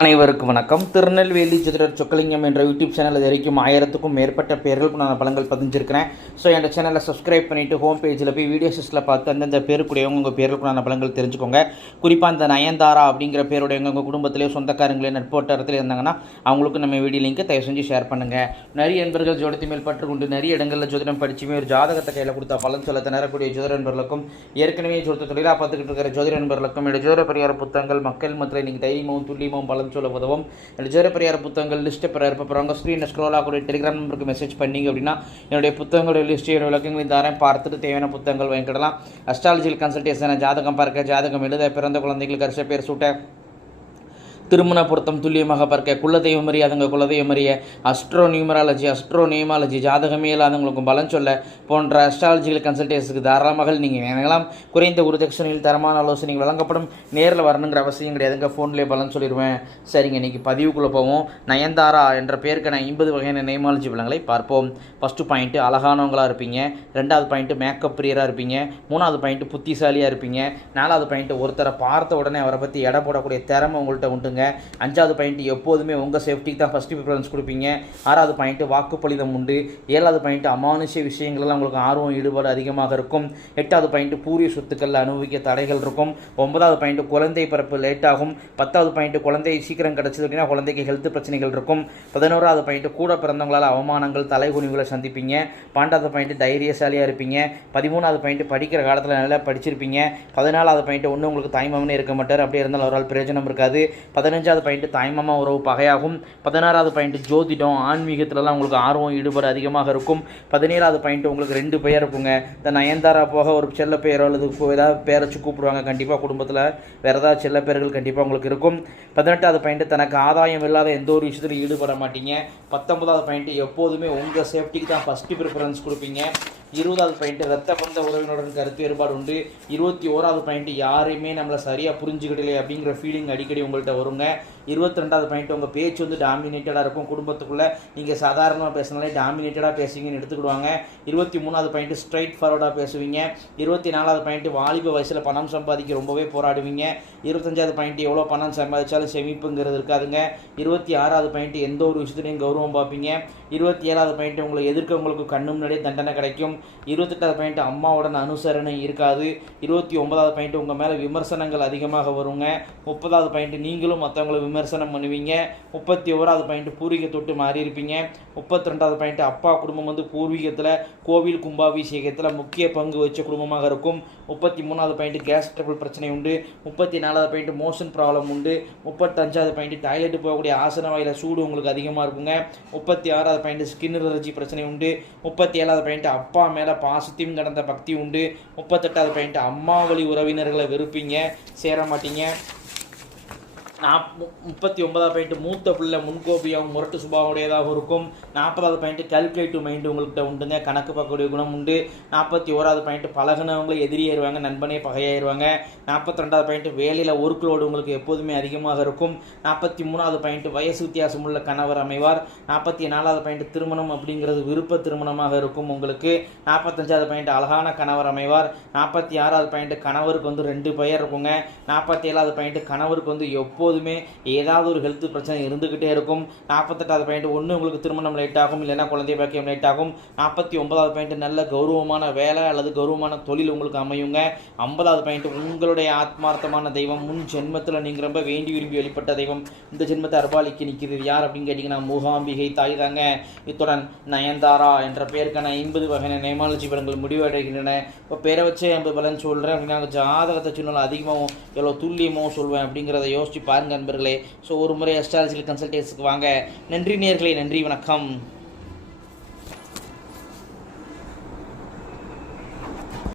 அனைவருக்கும் வணக்கம். திருநெல்வேலி ஜோதிடர் சொக்கலிங்கம் என்ற யூடியூப் சேனல் வரைக்கும் ஆயிரத்துக்கும் மேற்பட்ட பேர்களுக்கு நான் பலங்கள் பதிஞ்சிருக்கிறேன். ஸோ என் சேனலை சப்ஸ்கிரைப் பண்ணிவிட்டு ஹோம் பேஜில் போய் வீடியோ சிஸ்டில் பார்த்து அந்தந்த பேருக்குடையவங்க உங்கள் பேருக்கு நான் பலங்கள் தெரிஞ்சுக்கோங்க. குறிப்பாக அந்த நயன்தாரா அப்படிங்கிற பேருடையவங்க உங்கள் குடும்பத்திலே சொந்தக்காரங்களே நட்போட்டத்தில் இருந்தாங்கன்னா அவங்களுக்கு நம்ம வீடியோ லிங்க்கை தயவு செஞ்சு ஷேர் பண்ணுங்கள் நிறைய நண்பர்கள் ஜோடத்தை மேல் பற்று கொண்டு நிறைய இடங்களில் ஜோதிடம் படிச்சுமே ஒரு ஜாதகத்தை கையில் கொடுத்தா பலன் சொல்ல திணறக்கூடிய ஜோதிட நண்பர்களுக்கும் ஏற்கனவே ஜோதிட தொழிலாக பார்த்துக்கிட்டு இருக்கிற ஜோதிட நண்பர்களுக்கும் என்னுடைய ஜோதிட பரிகார புத்தகங்கள் மக்கள் மத்தியில் நீங்கள் தைரியமும் துல்லியமும் பலன் சொல்ல உதவும். ஜெர ஜோதிட புத்தகங்கள் லிஸ்ட்டை பெற இருப்பாங்க உங்கள் ஸ்க்ரீனில் ஸ்க்ரோல் ஆகக்கூடிய டெலிகிராம் நம்பருக்கு மெசேஜ் பண்ணீங்க அப்படின்னா என்னுடைய புத்தகங்களுடைய லிஸ்ட் என்னுடைய விளக்கங்களையும் தாரேன். பார்த்துட்டு தேவையான புத்தகங்கள் வாங்கிக்கிடலாம். அஸ்ட்ராலஜியில் கன்சல்டேஷன் ஜாதகம் பார்க்க ஜாதகம் எழுத பிறந்த குழந்தைகளுக்கு கரிச பேர் சூட்ட திருமண பொருத்தம் துல்லியமாக பார்க்க குலதெய்வம் அறியாதவங்க குலதெய்வம் அறிய அஸ்ட்ரோ நியூமராலஜி அஸ்ட்ரோ நியூமாலஜி ஜாதகமே இல்லாதவங்களுக்கு பலன் சொல்ல போன்ற அஸ்ட்ராலஜிக்கல் கன்சல்டேஷனுக்கு தாராளமாக நீங்கள் வேணலாம் குறைந்த ஒரு தட்சணையில் தரமான ஆலோசனை வழங்கப்படும். நேரில் வரணுங்கிற அவசியம் கிடையாதுங்க ஃபோன்லேயே பலன் சொல்லிடுவேன். சரிங்க இன்றைக்கி பதிவுக்குள்ளே போவோம். நயன்தாரா என்ற பேருக்கான ஐம்பது வகையான நியமாலஜி பலங்களை பார்ப்போம். ஃபஸ்ட்டு பாயிண்ட்டு அழகானவங்களாக இருப்பீங்க. ரெண்டாவது பாயிண்ட்டு மேக்கப் பிரியராக இருப்பீங்க. மூணாவது பாயிண்ட்டு புத்திசாலியாக இருப்பீங்க. நாலாவது பாயிண்ட்டு ஒருத்தரை பார்த்த உடனே அவரை பற்றி எடை போடக்கூடிய திறமை உங்கள்கிட்ட உண்டுங்க. அஞ்சாவது பாயிண்ட் எப்போதுமே உங்கள் சேஃப்டிக்கு தான் ஃபஸ்ட்டு ப்ரிஃபரன்ஸ் கொடுப்பீங்க. ஆறாவது பாயிண்ட் வாக்குப்பளிதம் உண்டு. ஏழாவது பாயிண்ட் அமானுஷ்ய விஷயங்கள்லாம் உங்களுக்கு ஆர்வம் ஈடுபாடு அதிகமாக இருக்கும். எட்டாவது பாயிண்ட் பூரிய சொத்துக்களில் அனுபவிக்க தடைகள் இருக்கும். ஒன்பதாவது பாயிண்ட் குழந்தை பிறப்பு லேட் ஆகும். பத்தாவது பாயிண்ட் குழந்தை சீக்கிரம் கிடச்சது அப்படின்னா குழந்தைக்கு ஹெல்த் பிரச்சனைகள் இருக்கும். பதினோராவது பாயிண்ட் கூட பிறந்தவங்களால் அவமானங்கள் தலைகுனிவுகளை சந்திப்பீங்க. பன்னெண்டாவது பாயிண்ட் தைரியசாலியாக இருப்பீங்க. பதிமூணாவது பாயிண்ட் படிக்கிற காலத்தில் நல்லா படிச்சிருப்பீங்க. பதினாலாவது பாயிண்ட் ஒன்று உங்களுக்கு தாய்மாமனே இருக்க மாட்டார். அப்படியே இருந்தாலும் அவரால் பிரயோஜனம் இருக்காது. பதினஞ்சாவது பாயிண்ட் தாய்மாமா உறவு பகையாகும். பதினாறாவது பாயிண்ட் ஜோதிடம் ஆன்மீகத்துலலாம் உங்களுக்கு ஆர்வம் ஈடுபாடு அதிகமாக இருக்கும். பதினேழாவது பாயிண்ட் உங்களுக்கு ரெண்டு பெயர் இருக்குங்க. இந்த நயன்தாரா போக ஒரு செல்ல பெயரோ அல்லது ஏதாவது பேரச்சு கூப்பிடுவாங்க கண்டிப்பாக குடும்பத்தில் வேறு ஏதாவது செல்ல பெயர்கள் கண்டிப்பாக உங்களுக்கு இருக்கும். பதினெட்டாவது பாயிண்ட் தனக்கு ஆதாயம் இல்லாத எந்த ஒரு விஷயத்திலும் ஈடுபட மாட்டீங்க. பத்தொன்பதாவது பாயிண்ட் எப்போதுமே உங்கள் சேஃப்டிக்கு தான் ஃபஸ்ட்டு ப்ரிஃபரன்ஸ் கொடுப்பீங்க. இருபதாவது பாயிண்ட் ரத்த பந்த உறவினருடன் கருத்து வேறுபாடு உண்டு. இருபத்தி ஓராவது பாயிண்ட் யாரையுமே நம்மளை சரியாக புரிஞ்சுக்கிடலையே அப்படிங்கிற ஃபீலிங் அடிக்கடி உங்கள்கிட்ட வருங்க. இருபத்தி ரெண்டாவது பாயிண்ட் உங்கள் பேச்சு வந்து டாமினேட்டடாக இருக்கும். குடும்பத்துக்குள்ளே நீங்கள் சாதாரணமாக பேசினாலே டாமினேட்டடாக பேசுவீங்கன்னு எடுத்துக்கிடுவாங்க. இருபத்தி மூணாவது பாயிண்ட் ஸ்ட்ரைட் ஃபார்வர்டாக பேசுவீங்க. இருபத்தி நாலாவது பாயிண்ட் வாலிப வயசில் பணம் சம்பாதிக்க ரொம்பவே போராடுவீங்க. இருபத்தஞ்சாவது பாயிண்ட் எவ்வளோ பணம் சம்பாதிச்சாலும் செமிப்புங்கிறது இருக்காதுங்க. இருபத்தி ஆறாவது பாயிண்ட் எந்த ஒரு விஷயத்துலையும் கௌரவம் பார்ப்பீங்க. இருபத்தி ஏழாவது பாயிண்ட் உங்களை எதிர்க்கவங்களுக்கு கண்ணு முன்னாடியே தண்டனை கிடைக்கும். இருபத்தெட்டாவது பாயிண்ட் அம்மாவுடன் அனுசரணை இருக்காது. இருபத்தி ஒன்பதாவது பாயிண்ட் உங்கள் மேலே விமர்சனங்கள் அதிகமாக வருங்க. முப்பதாவது பாயிண்ட் நீங்களும் மற்றவங்களை விமர்சனம் பண்ணுவீங்க. முப்பத்தி ஓராவது பாயிண்ட் பூர்வீக தொட்டு மாறி இருப்பீங்க முப்பத்தி ரெண்டாவது பாயிண்ட் அப்பா குடும்பம் வந்து பூர்வீகத்தில் கோவில் கும்பாபிஷேகத்தில் முக்கிய பங்கு வச்ச குடும்பமாக இருக்கும். முப்பத்தி மூணாவது பாயிண்ட் கேஸ் ட்ரபிள் பிரச்சனை உண்டு. முப்பத்தி நாலாவது பாயிண்ட் மோஷன் ப்ராப்ளம் உண்டு. முப்பத்தஞ்சாவது பாயிண்ட் டாய்லெட் போகக்கூடிய ஆசன வாயில சூடு உங்களுக்கு அதிகமாக இருக்குங்க. முப்பத்தி ஆறாவது பாயிண்ட் ஸ்கின் அலர்ஜி பிரச்சனை உண்டு. முப்பத்தி ஏழாவது பாயிண்ட் அப்பா மேலே பாசத்தையும் கடந்த பக்தி உண்டு. முப்பத்தெட்டாவது பாயிண்ட் அம்மா வழி உறவினர்களை வெறுப்பீங்க. சேர மாட்டீங்க நாப் மு- முப்பத்தி ஒன்பதாவது பாயிண்ட் மூத்த பிள்ளை முன்கோபியாகவும் முரட்டு சுபாவுடையதாகவும் இருக்கும். நாற்பதாவது பாயிண்ட் கல்குலேட்டிவ் மைண்டு உங்கள்கிட்ட உண்டுங்க. கணக்கு பார்க்கக்கூடிய குணம் உண்டு. நாற்பத்தி ஓராவது பாயிண்ட் பழகுனவங்களை எதிரியாயிருவாங்க நண்பனே பகையாயிருவாங்க. நாற்பத்தி ரெண்டாவது பாயிண்ட் வேலையில் ஒர்க்லோடு உங்களுக்கு எப்போதுமே அதிகமாக இருக்கும். நாற்பத்தி மூணாவது பாயிண்ட் வயசு வித்தியாசம் உள்ள கணவர் அமைவார். நாற்பத்தி நாலாவது பாயிண்ட் திருமணம் அப்படிங்கிறது விருப்ப திருமணமாக இருக்கும் உங்களுக்கு. நாற்பத்தஞ்சாவது பாயிண்ட் அழகான கணவர் அமைவார். நாற்பத்தி ஆறாவது பாயிண்ட் கணவருக்கு வந்து ரெண்டு பெயர் இருக்குங்க. நாற்பத்தி ஏழாவது பாயிண்ட் கணவருக்கு வந்து எப்போதுமே ஏதாவது ஒரு ஹெல்த் பிரச்சனை இருந்துக்கிட்டே இருக்கும். நாற்பத்தெட்டாவது பாயிண்ட் ஒன்று உங்களுக்கு திருமணம் லேட் ஆகும் இல்லைன்னா குழந்தை பாக்கியம் லேட் ஆகும். நாற்பத்தி ஒன்பதாவது பாயிண்ட் நல்ல கௌரவமான வேலை அல்லது கௌரவமான தொழில் உங்களுக்கு அமையுங்க. ஐம்பதாவது பாயிண்ட் உங்களுடைய ஆத்மார்த்தமான தெய்வம். முன் ஜென்மத்தில் நீங்கள் ரொம்ப வேண்டி விரும்பி வெளிப்பட்ட தெய்வம். இந்த ஜென்மத்தை அர்பாலிக்கு நிற்கிறது யார் அப்படின்னு கேட்டிங்கன்னா மூகாம்பிகை தாய் தாங்க. இத்துடன் நயன்தாரா என்ற பெயருக்கான ஐம்பது வகையான நேமாலஜி படங்கள் முடிவடைகின்றன. இப்போ பேரை வச்சே ஐம்பது பலன் சொல்கிறேன் அப்படின்னா ஜாதகத்தை சொன்னாலும் அதிகமாகவும் எவ்வளோ துல்லியமாகவும் சொல்வேன் அப்படிங்கிறத யோசிச்சு பாருங்கள் நண்பர்களே. ஸோ ஒரு முறை அஸ்ட்ராலஜிக்கல் கன்சல்டேஷனுக்கு வாங்க. நன்றி நேர்களே நன்றி வணக்கம்.